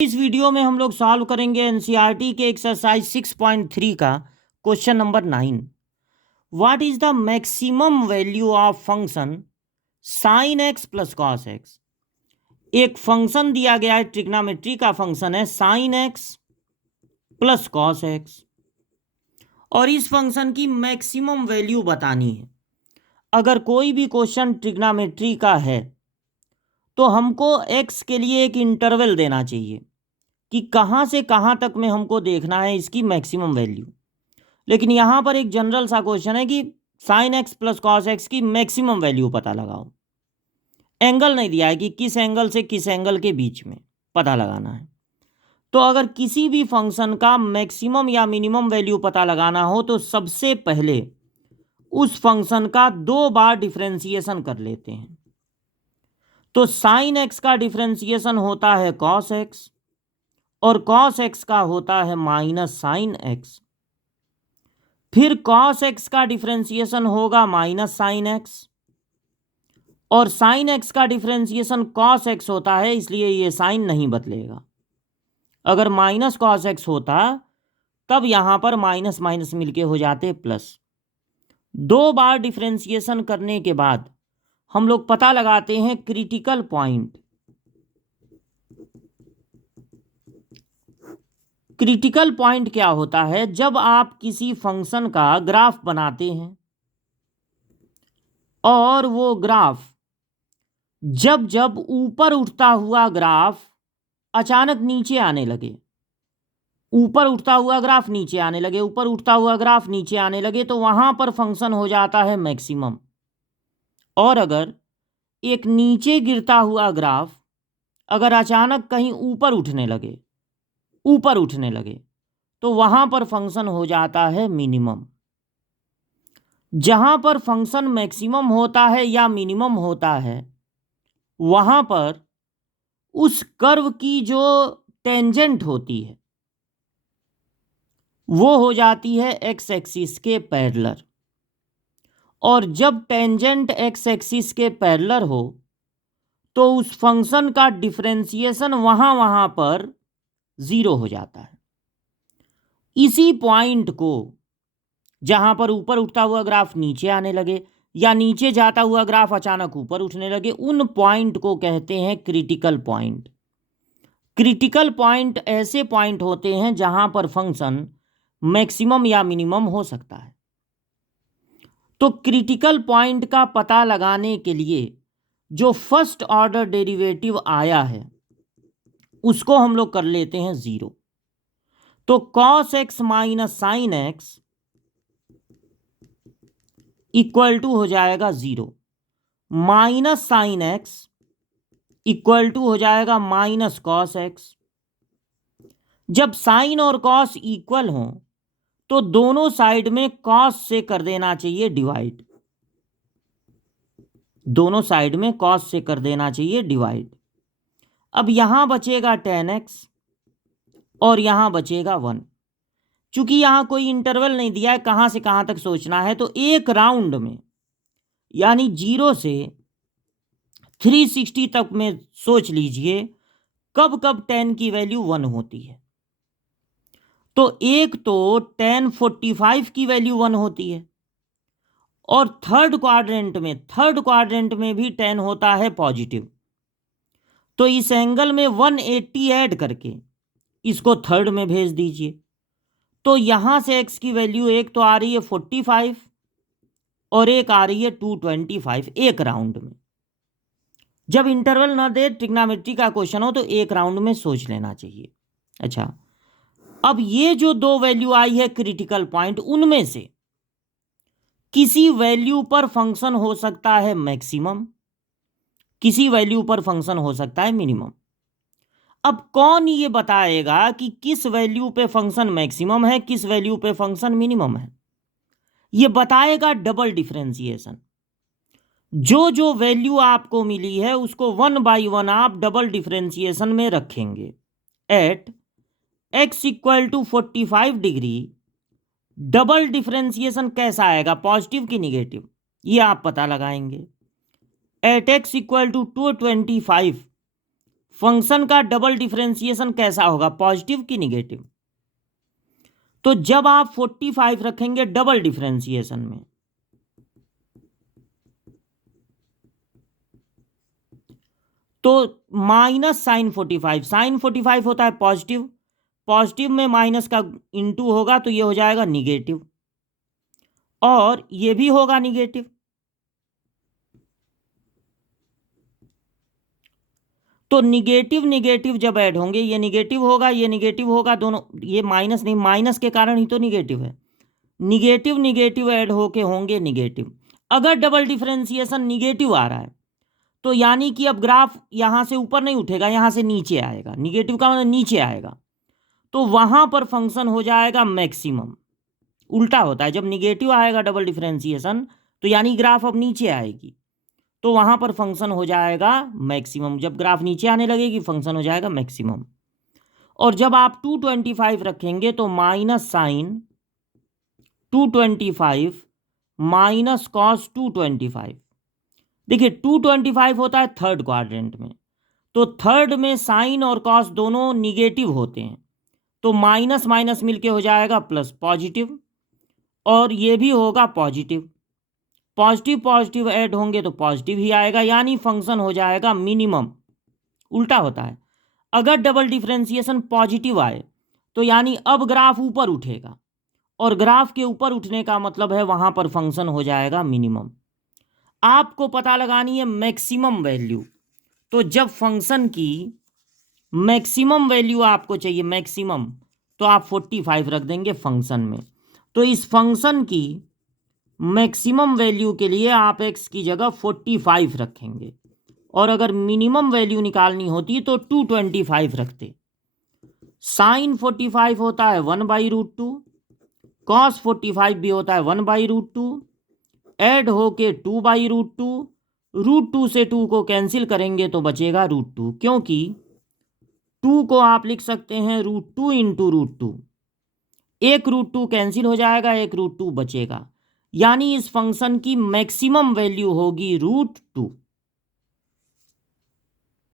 इस वीडियो में हम लोग सॉल्व करेंगे एनसीईआरटी के एक्सरसाइज 6.3 का question number 9। What is the maximum value of function sine x plus cos x. एक फंक्शन दिया गया है, ट्रिग्नोमेट्री का फंक्शन है sine x plus cos x, और इस फंक्शन की मैक्सिमम वैल्यू बतानी है। अगर कोई भी क्वेश्चन ट्रिग्नोमेट्री का है तो हमको एक्स के लिए एक इंटरवल देना चाहिए कि कहाँ से कहाँ तक में हमको देखना है इसकी मैक्सिमम वैल्यू। लेकिन यहाँ पर एक जनरल सा क्वेश्चन है कि sine x plus cos x की मैक्सिमम वैल्यू पता लगाओ। एंगल नहीं दिया है कि किस एंगल से किस एंगल के बीच में पता लगाना है। तो अगर किसी भी फंक्शन का मैक्सिमम या मिनिमम वैल्यू पता लगाना हो तो सबसे पहले उस फंक्शन का 2 बार डिफरेंशिएशन कर लेते हैं। तो साइन एक्स का डिफरेंशिएशन होता है कॉस एक्स और कॉस एक्स का होता है माइनस साइन एक्स। फिर कॉस एक्स का डिफरेंशिएशन होगा माइनस साइन एक्स और साइन एक्स का डिफरेंशिएशन कॉस एक्स होता है, इसलिए ये साइन नहीं बदलेगा। अगर माइनस कॉस एक्स होता तब यहां पर माइनस माइनस मिलके हो जाते प्लस। 2 बार डिफरेंशिएशन करने के बाद हम लोग पता लगाते हैं क्रिटिकल पॉइंट। क्रिटिकल पॉइंट क्या होता है? जब आप किसी फंक्शन का ग्राफ बनाते हैं और वो ग्राफ जब जब ऊपर उठता हुआ ग्राफ अचानक नीचे आने लगे, ऊपर उठता हुआ ग्राफ नीचे आने लगे, ऊपर उठता हुआ ग्राफ नीचे आने लगे, तो वहां पर फंक्शन हो जाता है मैक्सिमम। और अगर एक नीचे गिरता हुआ ग्राफ अगर अचानक कहीं ऊपर उठने लगे, ऊपर उठने लगे, तो वहां पर फंक्शन हो जाता है मिनिमम। जहां पर फंक्शन मैक्सिमम होता है या मिनिमम होता है वहां पर उस कर्व की जो टेंजेंट होती है वो हो जाती है एक्स एक्सिस के पैरेलल। और जब टेंजेंट एक्स एक्सिस के पैरेलल हो तो उस फंक्शन का डिफरेंशिएशन वहां वहां पर 0 हो जाता है। इसी पॉइंट को, जहां पर ऊपर उठता हुआ ग्राफ नीचे आने लगे या नीचे जाता हुआ ग्राफ अचानक ऊपर उठने लगे, उन पॉइंट को कहते हैं क्रिटिकल पॉइंट। क्रिटिकल पॉइंट ऐसे पॉइंट होते हैं जहां पर फंक्शन मैक्सिमम या मिनिमम हो सकता है। तो क्रिटिकल पॉइंट का पता लगाने के लिए जो फर्स्ट ऑर्डर डेरिवेटिव आया है उसको हम लोग कर लेते हैं 0। तो cos x minus sine x equal to हो जाएगा 0, minus sine x equal to हो जाएगा माइनस कॉस एक्स। जब साइन और कॉस इक्वल हों तो दोनों साइड में कॉस से कर देना चाहिए डिवाइड, दोनों साइड में कॉस से कर देना चाहिए डिवाइड। अब यहां बचेगा tan x और यहां बचेगा 1। चूंकि यहां कोई इंटरवल नहीं दिया है कहां से कहां तक सोचना है, तो एक राउंड में यानी 0 से 360 तक में सोच लीजिए कब कब tan की वैल्यू 1 होती है। तो एक तो tan 45 की वैल्यू 1 होती है और थर्ड क्वाड्रेंट में भी tan होता है पॉजिटिव। तो इस एंगल में 180 ऐड करके इसको थर्ड में भेज दीजिए। तो यहां से x की वैल्यू एक तो आ रही है 45 और एक आ रही है 225 एक राउंड में। जब इंटरवल ना दे, ट्रिग्नोमेट्री का क्वेश्चन हो, तो एक राउंड में सोच लेना चाहिए। अच्छा, अब ये जो 2 वैल्यू आई है क्रिटिकल पॉइंट, उनमें से किसी वैल्यू पर फंक्शन हो सकता है मैक्सिमम, किसी वैल्यू पर फंक्शन हो सकता है मिनिमम। अब कौन ये बताएगा कि किस वैल्यू पे फंक्शन मैक्सिमम है, किस वैल्यू पे फंक्शन मिनिमम है? ये बताएगा डबल डिफरेंशिएशन। जो जो वैल्यू आपको मिली है उसको 1 बाई 1 आप डबल डिफरेंशिएशन में रखेंगे। At x equal to 45 degree double differentiation कैसा आएगा, पॉजिटिव की निगेटिव, ये आप पता लगाएंगे। At x equal to 225 function का डबल डिफरेंशिएशन कैसा होगा, पॉजिटिव कि निगेटिव। तो जब आप 45 रखेंगे डबल डिफरेंशिएशन में, तो माइनस साइन 45, साइन 45 होता है पॉजिटिव, पॉजिटिव में माइनस का इंटू होगा तो ये हो जाएगा निगेटिव, और ये भी होगा निगेटिव। तो निगेटिव निगेटिव जब ऐड होंगे, ये निगेटिव होगा ये निगेटिव होगा, दोनों ये माइनस नहीं, माइनस के कारण ही तो निगेटिव है, निगेटिव निगेटिव ऐड होके होंगे निगेटिव। अगर डबल डिफरेंशिएशन निगेटिव आ रहा है तो यानी कि अब ग्राफ यहां से ऊपर नहीं उठेगा, यहां से नीचे आएगा, निगेटिव का मतलब नीचे आएगा, तो वहां पर फंक्शन हो जाएगा मैक्सिमम। उल्टा होता है, जब निगेटिव आएगा डबल डिफरेंशिएशन तो यानी ग्राफ अब नीचे आएगी, तो वहां पर फंक्शन हो जाएगा मैक्सिमम। जब ग्राफ नीचे आने लगेगी फंक्शन हो जाएगा मैक्सिमम। और जब आप 225 रखेंगे तो माइनस साइन 225 माइनस कॉस 225। देखिए 225 होता है थर्ड क्वाड्रेंट में, तो थर्ड में साइन और कॉस दोनों निगेटिव होते हैं, तो माइनस माइनस मिलके हो जाएगा प्लस पॉजिटिव, और ये भी होगा पॉजिटिव, पॉजिटिव पॉजिटिव ऐड होंगे तो पॉजिटिव ही आएगा, यानी फंक्शन हो जाएगा मिनिमम। उल्टा होता है, अगर डबल डिफरेंशिएशन पॉजिटिव आए तो यानी अब ग्राफ ऊपर उठेगा, और ग्राफ के ऊपर उठने का मतलब है वहां पर फंक्शन हो जाएगा मिनिमम। आपको पता लगानी है मैक्सिमम वैल्यू, तो जब फंक्शन की मैक्सिमम वैल्यू आपको चाहिए मैक्सिमम, तो आप 45 रख देंगे फंक्शन में। तो इस फंक्शन की मैक्सिमम वैल्यू के लिए आप x की जगह 45 रखेंगे, और अगर मिनिमम वैल्यू निकालनी होती तो 225 रखते। साइन 45 होता है 1/√2, कॉस 45 भी होता है 1/√2, ऐड होके 2/√2, √2 से 2 को कैंसिल करेंगे तो बचेगा √2, क्योंकि 2 को आप लिख सकते हैं √2 इंटू √2, एक √2 कैंसिल हो जाएगा, एक √2 बचेगा, यानी इस फंक्शन की मैक्सिमम वैल्यू होगी √2।